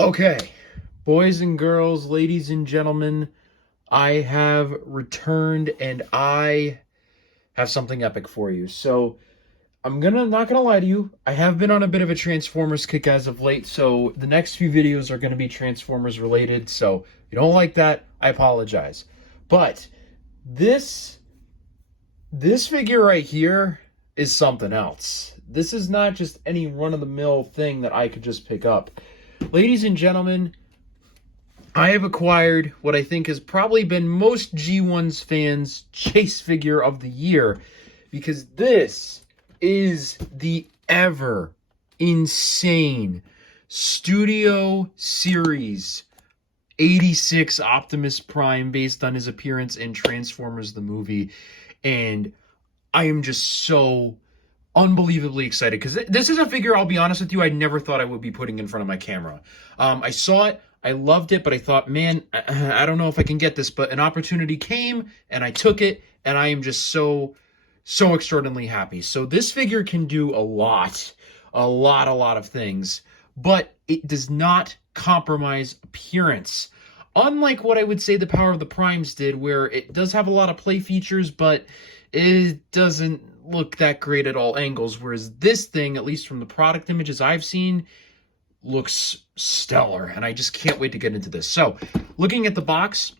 Okay, boys and girls, ladies and gentlemen, I have returned and I have something epic for you. So, not gonna lie to you, I have been on a bit of a Transformers kick as of late, so the next few videos are gonna be Transformers related, so if you don't like that, I apologize. But this figure right here is something else. This is not just any run-of-the-mill thing that I could just pick up. Ladies and gentlemen, I have acquired what I think has probably been most G1's fans' chase figure of the year, because this is the ever insane Studio Series 86 Optimus Prime based on his appearance in Transformers the movie. And I am just so unbelievably excited because this is a figure, I'll be honest with you, I never thought I would be putting in front of my camera. I saw it, I loved it, but I thought, man, I don't know if I can get this, but an opportunity came and I took it, and I am just so extraordinarily happy. So this figure can do a lot of things, but it does not compromise appearance. Unlike what I would say the Power of the Primes did, where it does have a lot of play features, but it doesn't look that great at all angles, whereas this thing, at least from the product images I've seen, looks stellar, and I just can't wait to get into this. So, looking at the box,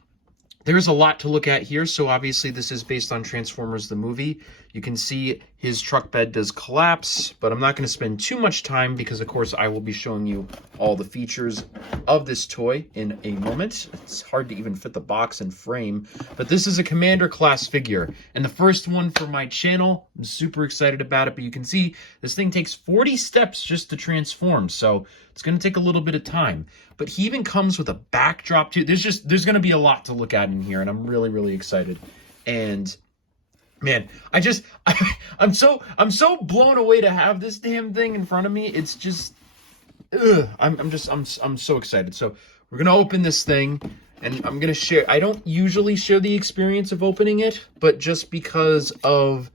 there's a lot to look at here. So obviously this is based on Transformers the movie. You can see his truck bed does collapse, but I'm not going to spend too much time because, of course, I will be showing you all the features of this toy in a moment. It's hard to even fit the box and frame, but this is a Commander class figure, and the first one for my channel. I'm super excited about it, but you can see this thing takes 40 steps just to transform, so it's going to take a little bit of time. But he even comes with a backdrop too. There's going to be a lot to look at in here, and I'm really excited. And man, I'm so blown away to have this damn thing in front of me. It's just, I'm so excited. So we're gonna open this thing, and I'm gonna share. I don't usually share the experience of opening it, but just because of,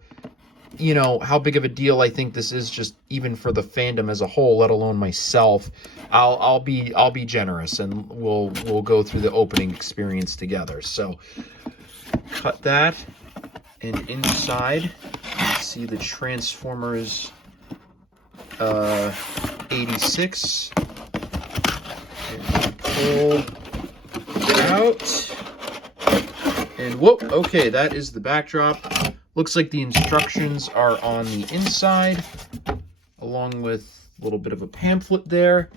you know, how big of a deal I think this is, just even for the fandom as a whole, let alone myself, I'll be generous, and we'll go through the opening experience together. So cut that. And inside, see the Transformers 86. And pull it out. And whoop, okay, that is the backdrop. Looks like the instructions are on the inside, along with a little bit of a pamphlet there.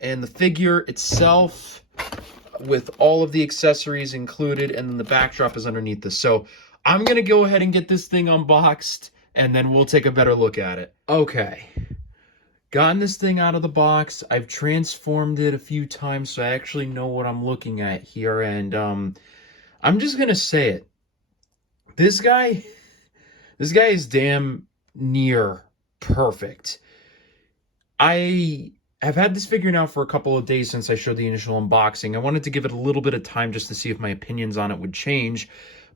And the figure itself, with all of the accessories included, and then the backdrop is underneath this. So I'm going to go ahead and get this thing unboxed, and then we'll take a better look at it. Okay. Gotten this thing out of the box. I've transformed it a few times, so I actually know what I'm looking at here. And I'm just going to say it. This guy is damn near perfect. I have had this figure now for a couple of days since I showed the initial unboxing. I wanted to give it a little bit of time just to see if my opinions on it would change,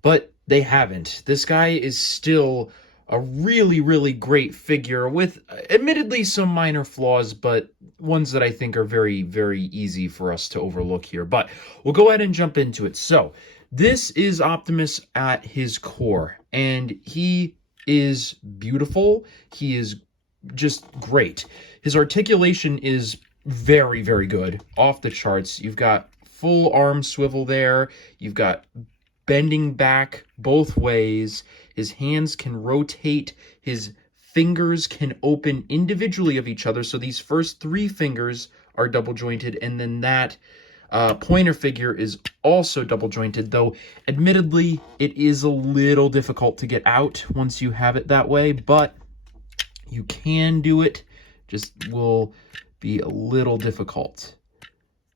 but they haven't. This guy is still a really great figure with admittedly some minor flaws, but ones that I think are very easy for us to overlook here. But we'll go ahead and jump into it. So this is Optimus at his core, and he is beautiful. He is just great. His articulation is very good, off the charts. You've got full arm swivel there. You've got bending back both ways. His hands can rotate. His fingers can open individually of each other. So these first 3 fingers are double jointed, and then that pointer figure is also double jointed, though admittedly it is a little difficult to get out once you have it that way, but you can do it. Just will be a little difficult.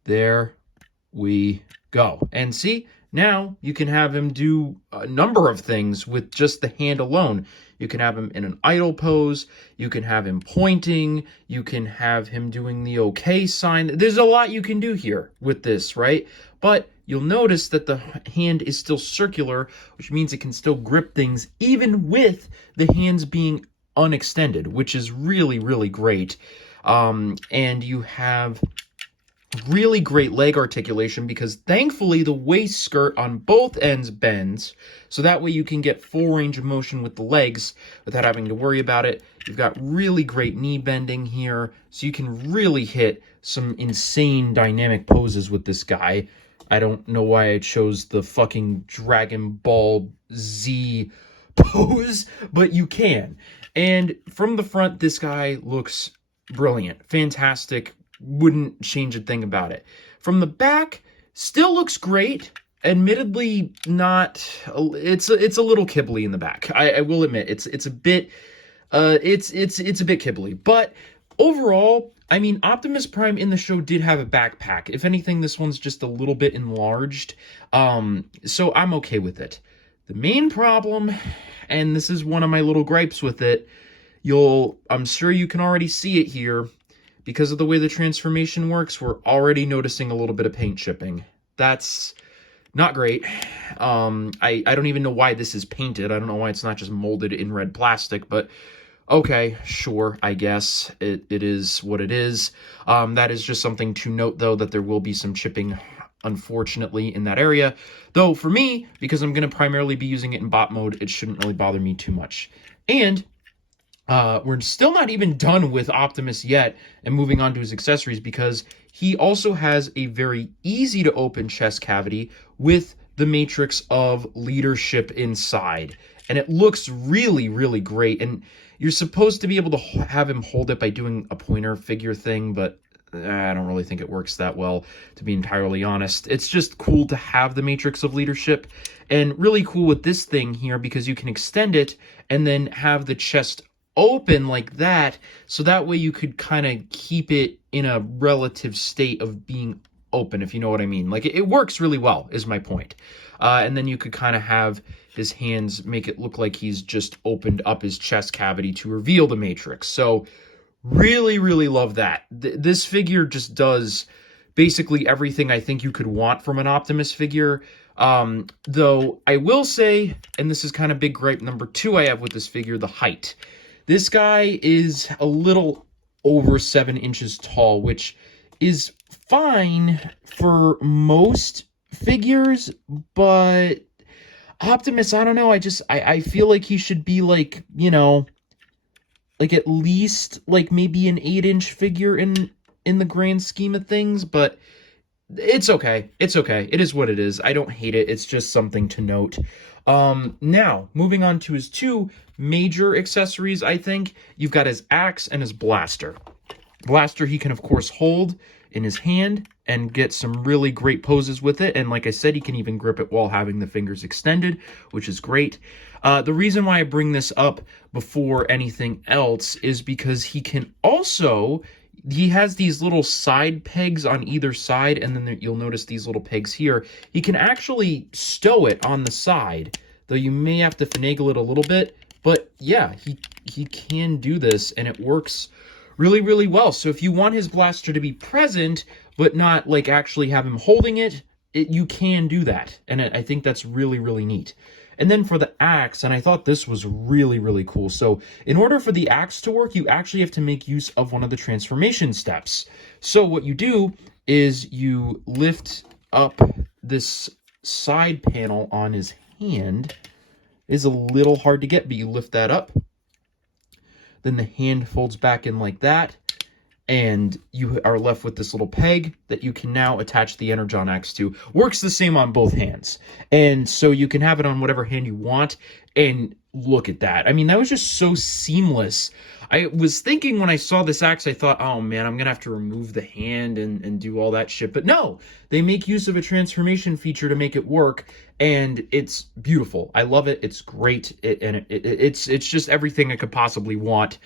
There we go. And see, now you can have him do a number of things with just the hand alone. You can have him in an idle pose. You can have him pointing. You can have him doing the okay sign. There's a lot you can do here with this, right? But you'll notice that the hand is still circular, which means it can still grip things even with the hands being unextended, which is really great. And you have Really great leg articulation because thankfully the waist skirt on both ends bends, so that way you can get full range of motion with the legs without having to worry about it. You've got really great knee bending here, so you can really hit some insane dynamic poses with this guy. I don't know why I chose the fucking Dragon Ball Z pose, but you can. And from the front, this guy looks brilliant, fantastic, wouldn't change a thing about it. From the back, still looks great. Admittedly, not. It's a little kibbly in the back. I will admit it's a bit. It's a bit kibbly, but overall, I mean, Optimus Prime in the show did have a backpack. If anything, this one's just a little bit enlarged. So I'm okay with it. The main problem, and this is one of my little gripes with it, I'm sure you can already see it here. Because of the way the transformation works, we're already noticing a little bit of paint chipping. That's not great. I don't even know why this is painted. I don't know why it's not just molded in red plastic, but okay, sure, I guess. It is what it is. That is just something to note, though, that there will be some chipping, unfortunately, in that area. Though, for me, because I'm going to primarily be using it in bot mode, it shouldn't really bother me too much. And we're still not even done with Optimus yet and moving on to his accessories, because he also has a very easy to open chest cavity with the matrix of leadership inside. And it looks really, really great. And you're supposed to be able to have him hold it by doing a pointer figure thing, but I don't really think it works that well, to be entirely honest. It's just cool to have the matrix of leadership, and really cool with this thing here because you can extend it and then have the chest open like that, so that way you could kind of keep it in a relative state of being open, if you know what I mean. Like, it works really well, is my point. And then you could kind of have his hands make it look like he's just opened up his chest cavity to reveal the matrix. So really, really love that. This figure just does basically everything I think you could want from an Optimus figure. Though I will say, and this is kind of big gripe number 2 I have with this figure, the height. This guy is a little over 7 inches tall, which is fine for most figures, but Optimus, I don't know, I feel like he should be like, you know, like at least like maybe an 8-inch figure in the grand scheme of things, but it's okay. It's okay. It is what it is. I don't hate it. It's just something to note. Now, moving on to his 2 major accessories, I think. You've got his axe and his blaster. Blaster he can, of course, hold in his hand and get some really great poses with it. And like I said, he can even grip it while having the fingers extended, which is great. The reason why I bring this up before anything else is because he has these little side pegs on either side, and then you'll notice these little pegs here. He can actually stow it on the side, though you may have to finagle it a little bit. But yeah, he can do this, and it works really, really well. So if you want his blaster to be present, but not like actually have him holding it, you can do that. And I think that's really, really neat. And then for the axe, and I thought this was really, really cool. So in order for the axe to work, you actually have to make use of one of the transformation steps. So what you do is you lift up this side panel on his hand. It is a little hard to get, but you lift that up. Then the hand folds back in like that. And you are left with this little peg that you can now attach the Energon Axe to. Works the same on both hands. And so you can have it on whatever hand you want. And look at that. I mean, that was just so seamless. I was thinking when I saw this axe, I thought, oh man, I'm going to have to remove the hand and do all that shit. But no, they make use of a transformation feature to make it work. And it's beautiful. I love it. It's great. It's just everything I could possibly want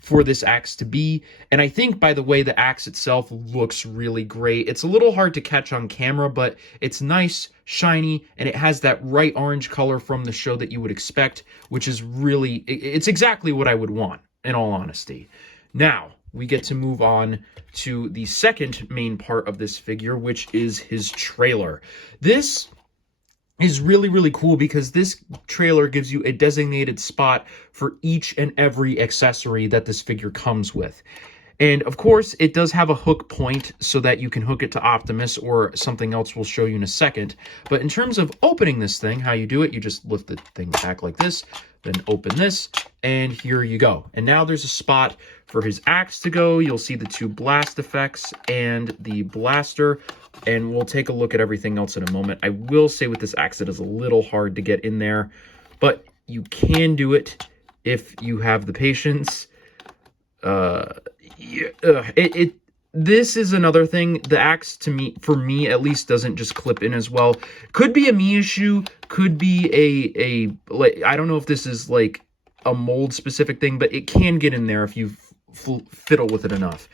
for this axe to be. And I think, by the way, the axe itself looks really great. It's a little hard to catch on camera, but it's nice, shiny, and it has that right orange color from the show that you would expect, which is really, it's exactly what I would want, in all honesty. Now, we get to move on to the second main part of this figure, which is his trailer. This is really, really cool because this trailer gives you a designated spot for each and every accessory that this figure comes with. And of course, it does have a hook point so that you can hook it to Optimus or something else we'll show you in a second. But in terms of opening this thing, how you do it, you just lift the thing back like this, then open this, and here you go. And now there's a spot for his axe to go. You'll see the 2 blast effects and the blaster, and we'll take a look at everything else in a moment. I will say with this axe, it is a little hard to get in there, but you can do it if you have the patience. This is another thing. The axe, for me at least, doesn't just clip in as well. Could be a me issue. Could be like, I don't know if this is like a mold specific thing, but it can get in there if you fiddle with it enough.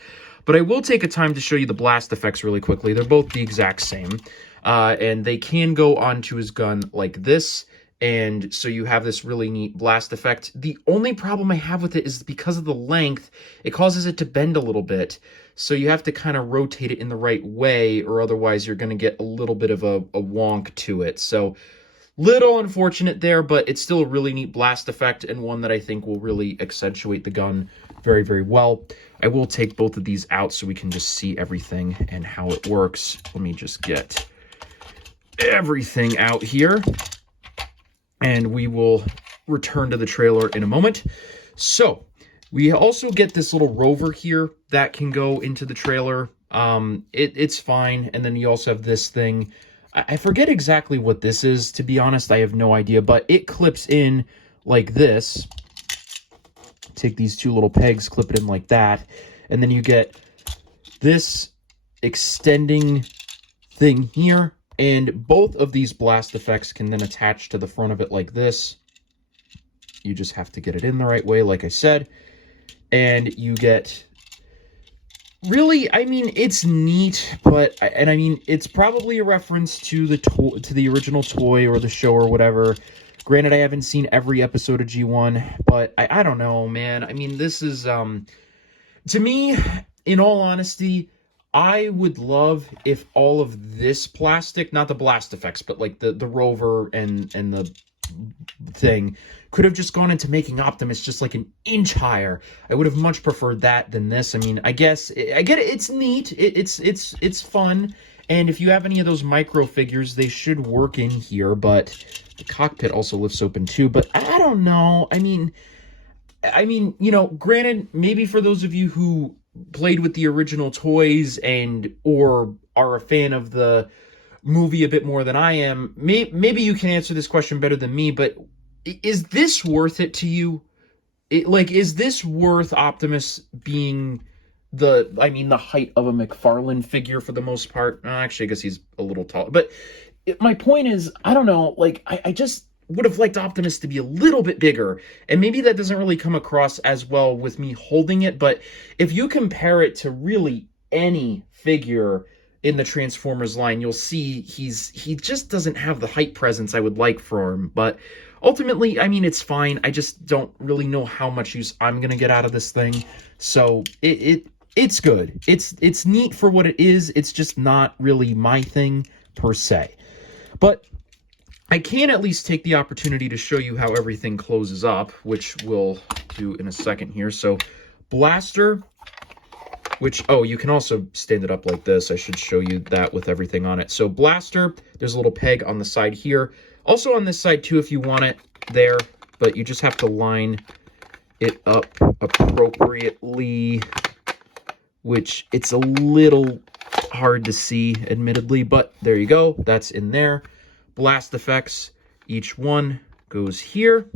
But I will take a time to show you the blast effects really quickly. They're both the exact same, and they can go onto his gun like this. And so you have this really neat blast effect. The only problem I have with it is because of the length, it causes it to bend a little bit. So you have to kind of rotate it in the right way, or otherwise you're going to get a little bit of a wonk to it. So little unfortunate there, but it's still a really neat blast effect, and one that I think will really accentuate the gun very, very well. I will take both of these out so we can just see everything and how it works. Let me just get everything out here, and we will return to the trailer in a moment. So we also get this little rover here that can go into the trailer. It's fine. And then you also have this thing. I forget exactly what this is, to be honest. I have no idea, but it clips in like this. Take these 2 little pegs, clip it in like that, and then you get this extending thing here. And both of these blast effects can then attach to the front of it like this. You just have to get it in the right way, like I said. And you get... Really, I mean, it's neat, but... And I mean, it's probably a reference to the original toy or the show or whatever. Granted, I haven't seen every episode of G1, but I don't know, man. I mean, this is... To me, in all honesty... I would love if all of this plastic, not the blast effects, but like the rover and the thing, could have just gone into making Optimus just like an inch higher. I would have much preferred that than this. I mean, I guess, I get it, it's neat, it's fun, and if you have any of those micro figures, they should work in here, but the cockpit also lifts open too, but I don't know, I mean, you know, granted, maybe for those of you who played with the original toys or are a fan of the movie a bit more than I am, maybe you can answer this question better than me, but is this worth it to you? Is this worth Optimus being the height of a McFarlane figure for the most part? Actually, I guess he's a little tall, but my point is, I don't know, like, I just would have liked Optimus to be a little bit bigger, and maybe that doesn't really come across as well with me holding it, but if you compare it to really any figure in the Transformers line, you'll see he just doesn't have the height presence I would like for him, but ultimately, I mean, it's fine. I just don't really know how much use I'm gonna get out of this thing, so it's good. It's neat for what it is. It's just not really my thing per se, but I can at least take the opportunity to show you how everything closes up, which we'll do in a second here. So, blaster, which, oh, you can also stand it up like this. I should show you that with everything on it. So, blaster, there's a little peg on the side here. Also on this side, too, if you want it there, but you just have to line it up appropriately, which it's a little hard to see, admittedly, but there you go. That's in there. Blast effects, each one goes here,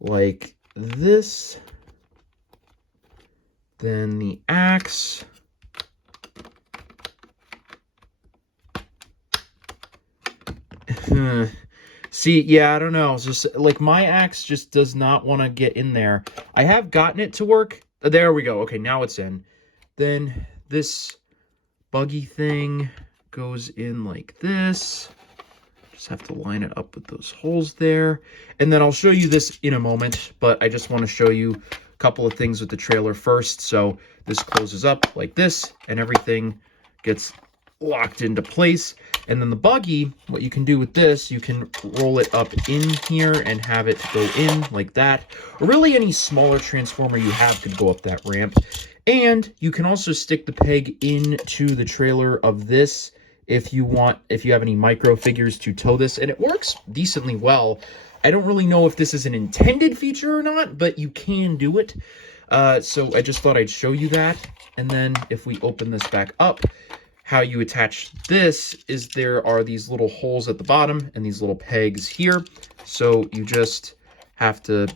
like this. Then the axe. See, yeah, I don't know. It's just like my axe just does not want to get in there. I have gotten it to work. There we go. Okay, now it's in. Then this buggy thing goes in like this. Just have to line it up with those holes there. And then I'll show you this in a moment, but I just want to show you a couple of things with the trailer first. So this closes up like this, and everything gets locked into place. And then the buggy, what you can do with this, you can roll it up in here and have it go in like that. Or really any smaller transformer you have could go up that ramp. And you can also stick the peg into the trailer of this if you have any micro figures to tow this, and it works decently well. I don't really know if this is an intended feature or not, but you can do it. So I just thought I'd show you that. And then if we open this back up, how you attach this is there are these little holes at the bottom and these little pegs here. So you just have to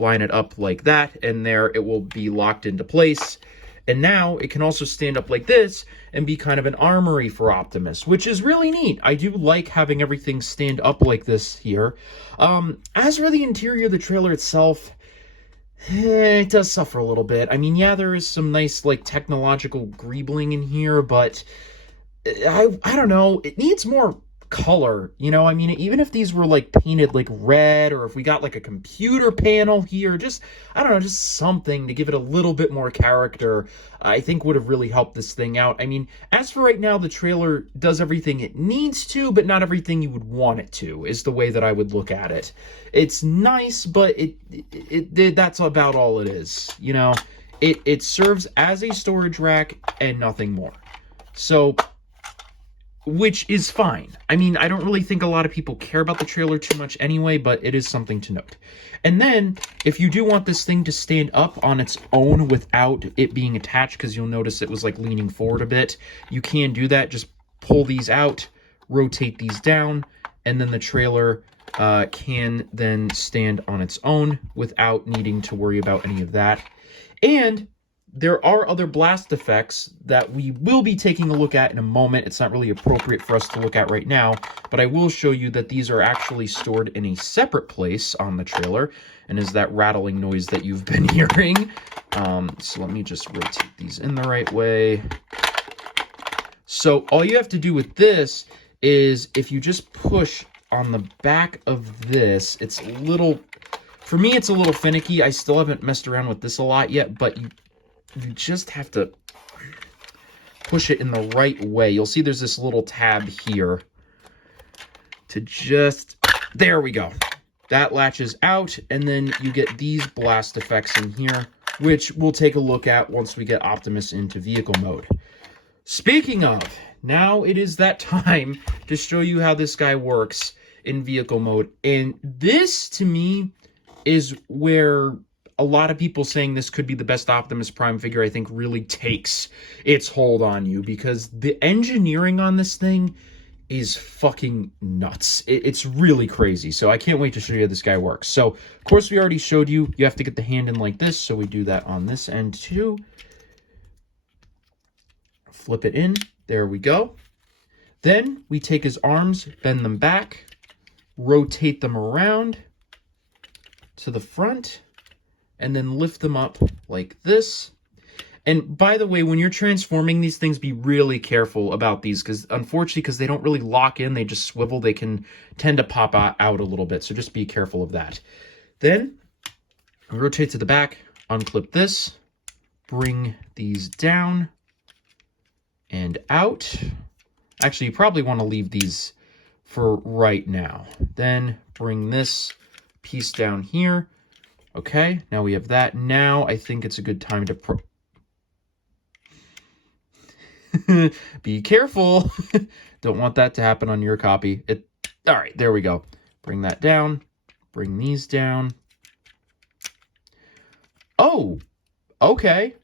line it up like that, and there it will be locked into place. And now it can also stand up like this and be kind of an armory for Optimus, which is really neat. I do like having everything stand up like this here. As for the interior of the trailer itself, it does suffer a little bit. I mean, yeah, there is some nice, like, technological greebling in here, but I don't know. It needs more color, you know? I mean, even if these were, like, painted, like, red, or if we got, like, a computer panel here, just, I don't know, just something to give it a little bit more character, I think would have really helped this thing out. I mean, as for right now, the trailer does everything it needs to, but not everything you would want it to, is the way that I would look at it. It's nice, but that's about all it is, you know? It serves as a storage rack and nothing more. So, which is fine. I mean, I don't really think a lot of people care about the trailer too much anyway, but it is something to note. And then, if you do want this thing to stand up on its own without it being attached, because you'll notice it was like leaning forward a bit, you can do that. Just pull these out, rotate these down, and then the trailer can then stand on its own without needing to worry about any of that. And there are other blast effects that we will be taking a look at in a moment. It's not really appropriate for us to look at right now, but I will show you that these are actually stored in a separate place on the trailer, and is that rattling noise that you've been hearing. So let me just rotate these in the right way. So all you have to do with this is if you just push on the back of this, it's a little, for me it's a little finicky. I still haven't messed around with this a lot yet, but you just have to push it in the right way. You'll see there's this little tab here to just, there we go. That latches out, and then you get these blast effects in here, which we'll take a look at once we get Optimus into vehicle mode. Speaking of, now it is that time to show you how this guy works in vehicle mode. And this, to me, is where a lot of people saying this could be the best Optimus Prime figure, I think, really takes its hold on you, because the engineering on this thing is fucking nuts. It's really crazy. So I can't wait to show you how this guy works. So, of course, we already showed you. You have to get the hand in like this, so we do that on this end too. Flip it in. There we go. Then we take his arms, bend them back, rotate them around to the front, and then lift them up like this. And by the way, when you're transforming these things, be really careful about these, because unfortunately, because they don't really lock in, they just swivel, they can tend to pop out a little bit. So just be careful of that. Then rotate to the back, unclip this, bring these down and out. Actually, you probably want to leave these for right now. Then bring this piece down here. Okay, now we have that. Now I think it's a good time to be careful. Don't want that to happen on your copy. All right, there we go. Bring that down. Bring these down. Oh, okay.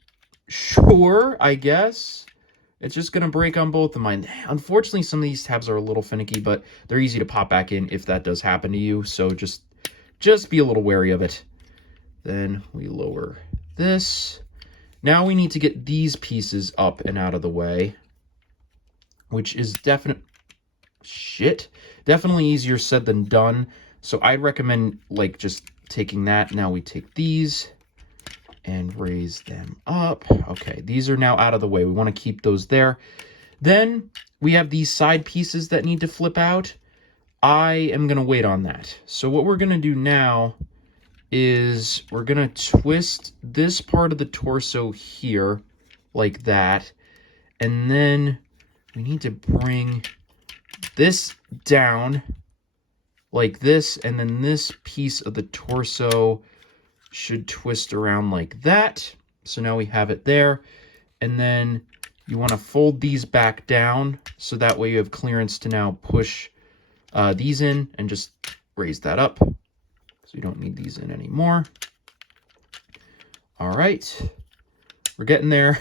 Sure, I guess. It's just going to break on both of mine. Unfortunately, some of these tabs are a little finicky, but they're easy to pop back in if that does happen to you. So just be a little wary of it. Then we lower this. Now we need to get these pieces up and out of the way, which is definitely easier said than done. So I'd recommend like just taking that. Now we take these and raise them up. Okay, these are now out of the way. We want to keep those there. Then we have these side pieces that need to flip out. I am going to wait on that. So what we're going to do now is we're going to twist this part of the torso here like that, and then we need to bring this down like this, and then this piece of the torso should twist around like that. So now we have it there. And then you want to fold these back down so that way you have clearance to now push these in and just raise that up. So you don't need these in anymore. All right. We're getting there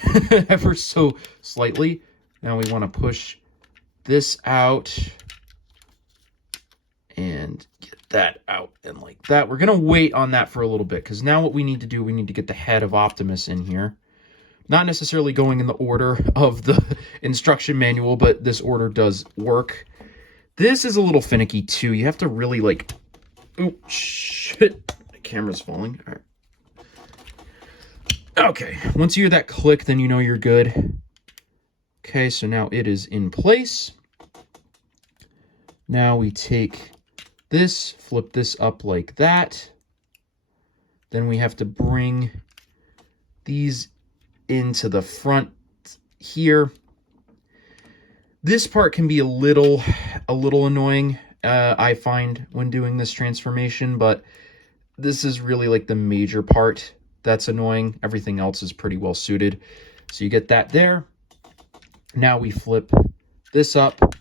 ever so slightly. Now we want to push this out and get that out and like that. We're going to wait on that for a little bit because now what we need to do, we need to get the head of Optimus in here. Not necessarily going in the order of the instruction manual, but this order does work. This is a little finicky too. You have to really like, oh shit, the camera's falling. All right. Okay, once you hear that click, then you know you're good. Okay, so now it is in place. Now we take this, flip this up like that. Then we have to bring these into the front here. This part can be a little annoying, I find, when doing this transformation, but this is really like the major part that's annoying. Everything else is pretty well suited. So you get that there. Now we flip this up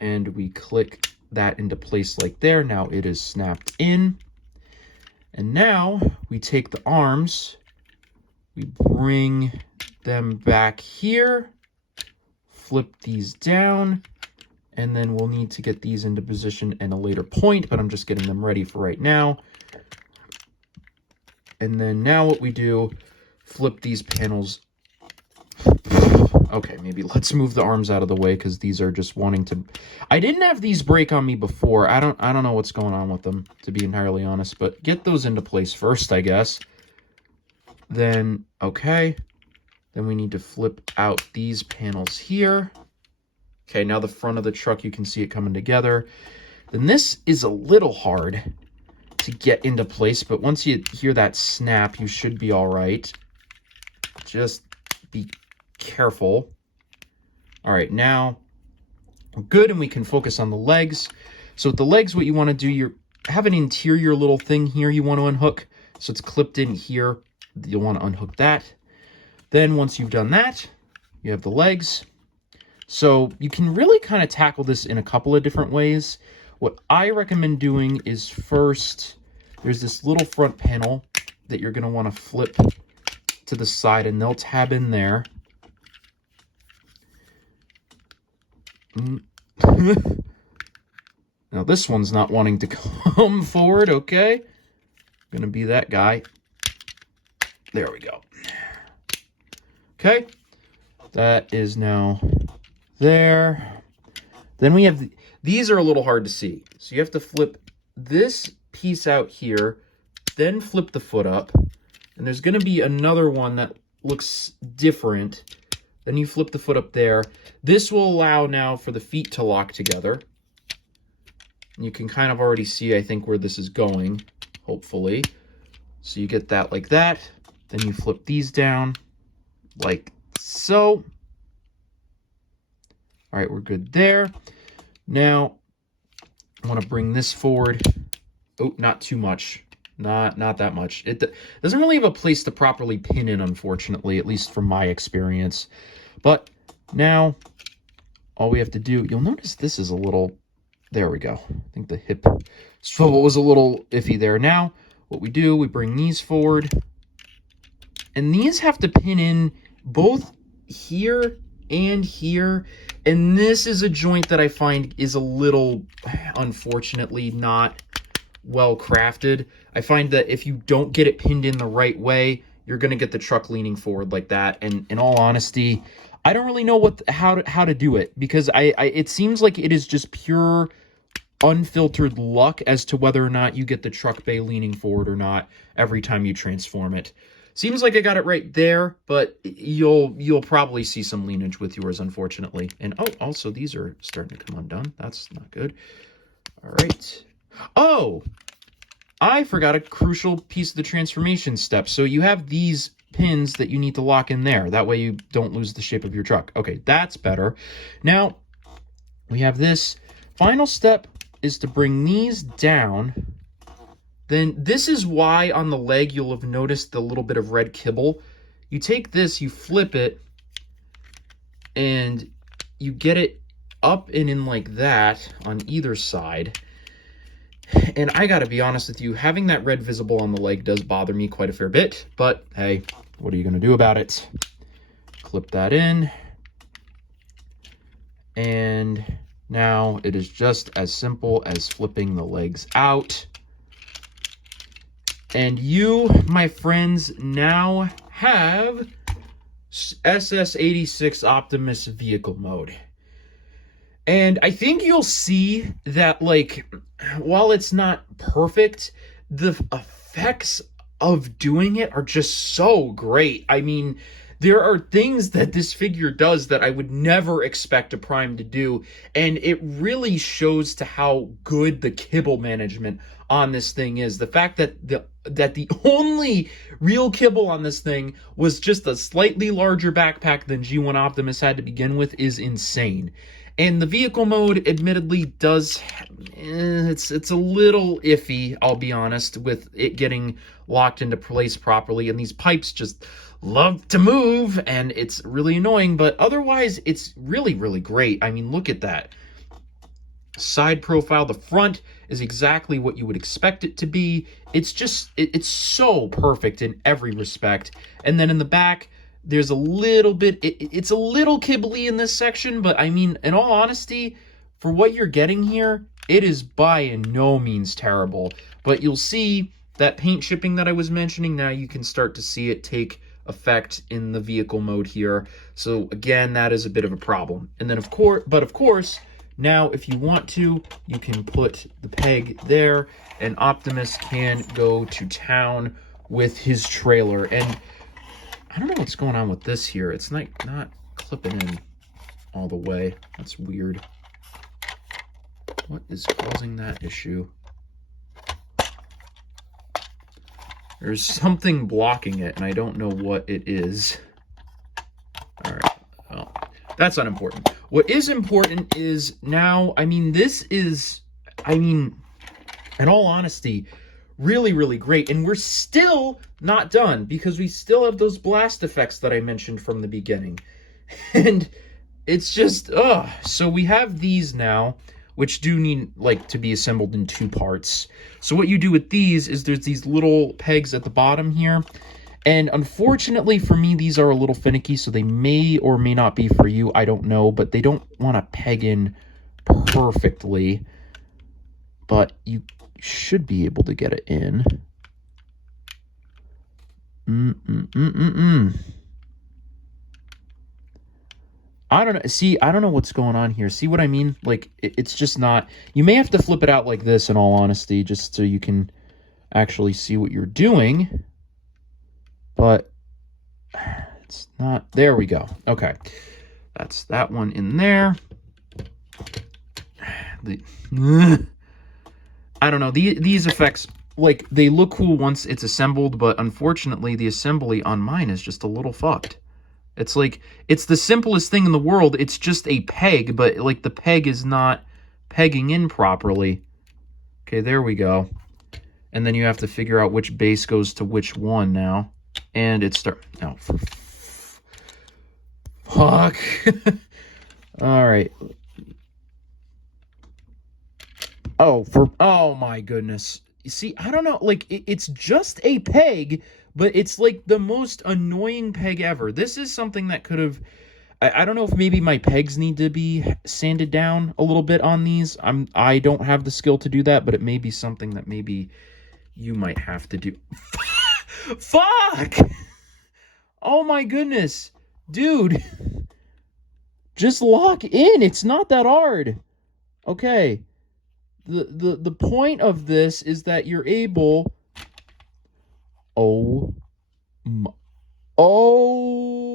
and we click that into place like there. Now it is snapped in. And now we take the arms, we bring them back here, flip these down, and then we'll need to get these into position at a later point, but I'm just getting them ready for right now. And then now what we do, flip these panels. Okay, maybe let's move the arms out of the way because these are just wanting to... I didn't have these break on me before. I don't know what's going on with them, to be entirely honest, but get those into place first, I guess. Then, okay. Then we need to flip out these panels here. Okay, now the front of the truck, you can see it coming together. Then this is a little hard to get into place, but once you hear that snap, you should be all right. Just be careful. All right, now we're good, and we can focus on the legs. So with the legs, what you want to do, you have an interior little thing here you want to unhook. So it's clipped in here. You'll want to unhook that. Then once you've done that, you have the legs. So you can really kind of tackle this in a couple of different ways. What I recommend doing is first, there's this little front panel that you're going to want to flip to the side, and they'll tab in there. Now this one's not wanting to come forward, okay? Gonna be that guy. There we go. Okay, that is now there. Then we have, these are a little hard to see. So you have to flip this piece out here, then flip the foot up. And there's gonna be another one that looks different. Then you flip the foot up there. This will allow now for the feet to lock together. You can kind of already see, I think, where this is going, hopefully. So you get that like that. Then you flip these down like so. All right, we're good there. Now, I want to bring this forward. Oh, not too much. Not that much. It doesn't really have a place to properly pin in, unfortunately, at least from my experience. But now, all we have to do, you'll notice this is a little, there we go. I think the hip swivel was a little iffy there. Now, what we do, we bring these forward. And these have to pin in both here and here. And this is a joint that I find is a little, unfortunately, not well crafted. I find that if you don't get it pinned in the right way, you're going to get the truck leaning forward like that. And in all honesty, I don't really know how to do it, because it seems like it is just pure unfiltered luck as to whether or not you get the truck bay leaning forward or not every time you transform it. Seems like I got it right there, but you'll probably see some leanage with yours, unfortunately. And oh, also these are starting to come undone. That's not good. All right. Oh, I forgot a crucial piece of the transformation step. So you have these pins that you need to lock in there. That way you don't lose the shape of your truck. Okay, that's better. Now, we have this. Final step is to bring these down. Then this is why on the leg you'll have noticed the little bit of red kibble. You take this, you flip it, and you get it up and in like that on either side. And I gotta be honest with you, having that red visible on the leg does bother me quite a fair bit, but hey, what are you gonna do about it? Clip that in. And now it is just as simple as flipping the legs out. And you, my friends, now have SS86 Optimus vehicle mode. And I think you'll see that, like, while it's not perfect, the effects of doing it are just so great. I mean, there are things that this figure does that I would never expect a Prime to do, and it really shows to how good the kibble management on this thing is. The fact that the only real kibble on this thing was just a slightly larger backpack than G1 Optimus had to begin with is insane. And the vehicle mode, admittedly, does... it's a little iffy, I'll be honest, with it getting locked into place properly. And these pipes just love to move, and it's really annoying. But otherwise, it's really, really great. I mean, look at that. Side profile. The front is exactly what you would expect it to be. It's just... it's so perfect in every respect. And then in the back... there's a little bit, it's a little kibbly in this section, but I mean, in all honesty, for what you're getting here, it is by no means terrible. But you'll see that paint chipping that I was mentioning, now you can start to see it take effect in the vehicle mode here. So again, that is a bit of a problem. And then of course, now if you want to, you can put the peg there, and Optimus can go to town with his trailer. And I don't know what's going on with this here. It's not clipping in all the way. That's weird. What is causing that issue? There's something blocking it, and I don't know what it is. All right. Well, that's unimportant. What is important is now, I mean, this is, I mean, in all honesty, really, really great. And we're still not done, because we still have those blast effects that I mentioned from the beginning. And it's just, so we have these now, which do need, like, to be assembled in two parts. So what you do with these is there's these little pegs at the bottom here. And unfortunately for me, these are a little finicky, so they may or may not be for you. I don't know, but they don't want to peg in perfectly. But you should be able to get it in. I don't know. See, I don't know what's going on here. See what I mean? Like, it's just not... You may have to flip it out like this, in all honesty, just so you can actually see what you're doing. But it's not... There we go. Okay. That's that one in there. I don't know. These effects, like, they look cool once it's assembled, but unfortunately, the assembly on mine is just a little fucked. It's like, it's the simplest thing in the world. It's just a peg, but, like, the peg is not pegging in properly. Okay, there we go. And then you have to figure out which base goes to which one now. And it oh, for fuck. All right. Oh my goodness. You see, I don't know, like, it's just a peg, but it's like the most annoying peg ever. This is something that could have, I don't know if maybe my pegs need to be sanded down a little bit on these. I don't have the skill to do that, but it may be something that maybe you might have to do. Fuck! Oh my goodness. Dude. Just lock in. It's not that hard. Okay. The point of this is that you're able... Oh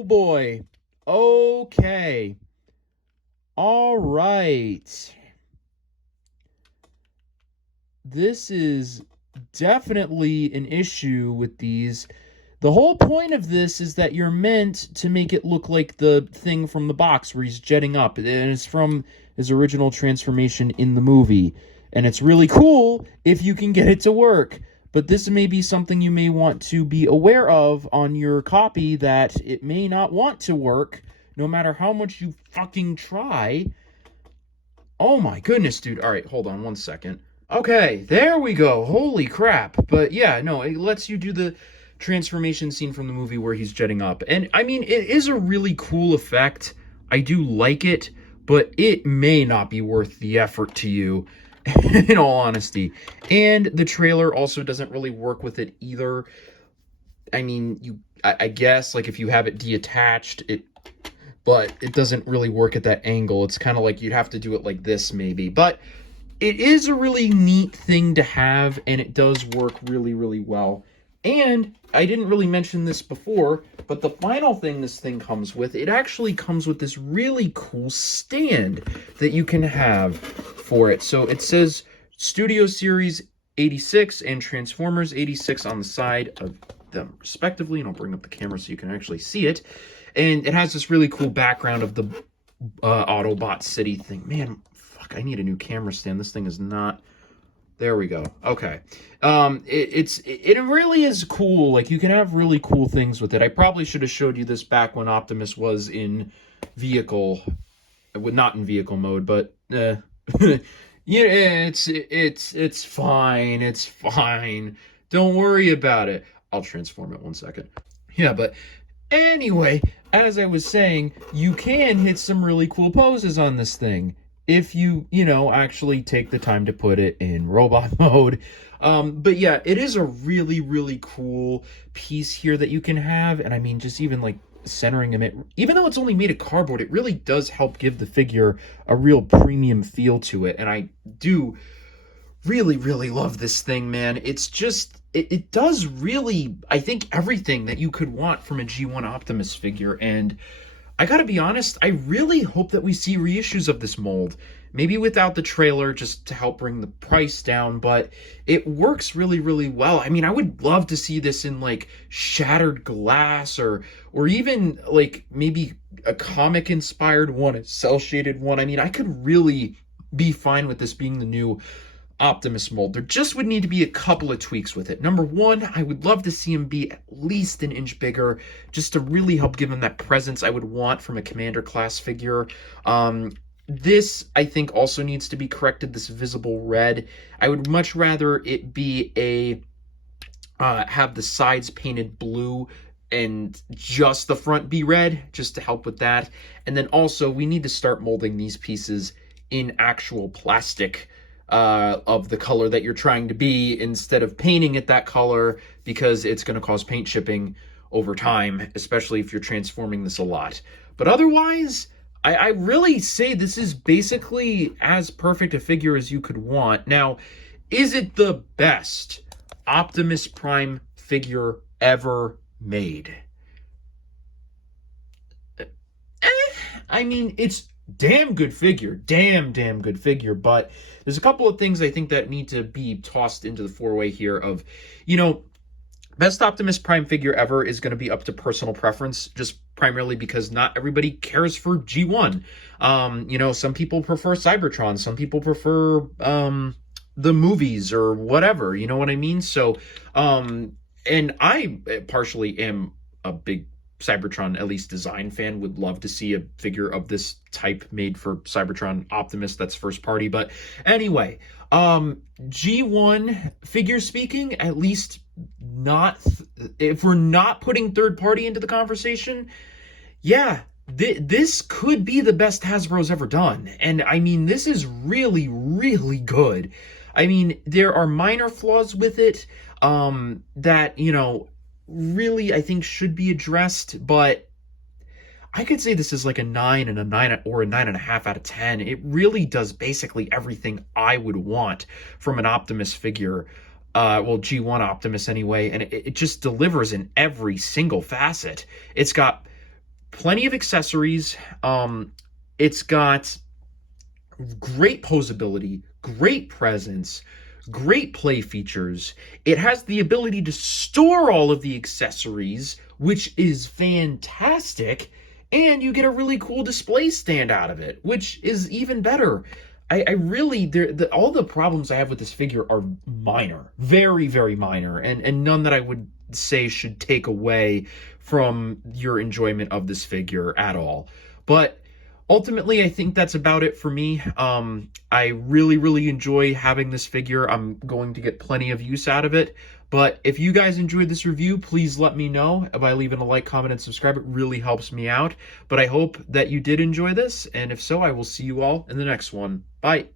boy. Okay. All right. This is definitely an issue with these. The whole point of this is that you're meant to make it look like the thing from the box where he's jetting up. And it's from his original transformation in the movie. And it's really cool if you can get it to work. But this may be something you may want to be aware of on your copy, that it may not want to work no matter how much you fucking try. Oh my goodness, dude. All right, hold on one second. Okay, there we go. Holy crap. But yeah, no, it lets you do the transformation scene from the movie where he's jetting up. And I mean, it is a really cool effect. I do like it, but it may not be worth the effort to you, in all honesty. And the trailer also doesn't really work with it either. I mean, I guess, like, if you have it detached, but it doesn't really work at that angle. It's kind of like you'd have to do it like this, maybe. But it is a really neat thing to have, and it does work really, really well. And I didn't really mention this before, but the final thing this thing comes with, it actually comes with this really cool stand that you can have for it. So it says Studio Series 86 and Transformers 86 on the side of them, respectively. And I'll bring up the camera so you can actually see it. And it has this really cool background of the Autobot City thing. Man, fuck, I need a new camera stand. This thing is not... There we go. Okay. It really is cool. Like, you can have really cool things with it. I probably should have showed you this back when Optimus was in vehicle... Not in vehicle mode, but... yeah, it's fine. It's fine. Don't worry about it. I'll transform it 1 second. Yeah, but... Anyway, as I was saying, you can hit some really cool poses on this thing if you actually take the time to put it in robot mode. But yeah, it is a really, really cool piece here that you can have. And I mean, just even like centering him, even though it's only made of cardboard, it really does help give the figure a real premium feel to it. And I do really, really love this thing, man. It's just... It does really, I think, everything that you could want from a G1 Optimus figure. And I gotta be honest, I really hope that we see reissues of this mold. Maybe without the trailer, just to help bring the price down, but it works really, really well. I mean, I would love to see this in, like, shattered glass, or even, like, maybe a comic-inspired one, a cel-shaded one. I mean, I could really be fine with this being the new Optimus mold. There just would need to be a couple of tweaks with it. Number one, I would love to see him be at least an inch bigger, just to really help give him that presence I would want from a Commander class figure. This, I think, also needs to be corrected, this visible red. I would much rather it be have the sides painted blue and just the front be red, just to help with that. And then also, we need to start molding these pieces in actual plastic of the color that you're trying to be, instead of painting it that color, because it's going to cause paint chipping over time, especially if you're transforming this a lot. But otherwise, I really say this is basically as perfect a figure as you could want. Now, is it the best Optimus Prime figure ever made? I mean, it's damn good figure, damn good figure, but there's a couple of things I think that need to be tossed into the four-way here of, best Optimus Prime figure ever is going to be up to personal preference, just primarily because not everybody cares for G1. Some people prefer Cybertron, some people prefer the movies or whatever, you know what I mean? So, and I partially am a big Cybertron, at least design fan, would love to see a figure of this type made for Cybertron Optimus that's first party. But anyway, G1 figure speaking, at least not, if we're not putting third party into the conversation, yeah, this could be the best Hasbro's ever done. And I mean, this is really, really good. I mean, there are minor flaws with it, that, really I think should be addressed, but I could say this is like a 9 and a 9 or a 9.5 out of 10. It really does basically everything I would want from an Optimus figure. Well, G1 Optimus anyway, and it just delivers in every single facet. It's got plenty of accessories. It's got great posability, great presence, great play features. It has the ability to store all of the accessories, which is fantastic. And you get a really cool display stand out of it, which is even better. I really, all the problems I have with this figure are minor, very, very minor, and none that I would say should take away from your enjoyment of this figure at all. But ultimately, I think that's about it for me. I really, really enjoy having this figure. I'm going to get plenty of use out of it. But if you guys enjoyed this review, please let me know by leaving a like, comment, and subscribe. It really helps me out. But I hope that you did enjoy this. And if so, I will see you all in the next one. Bye.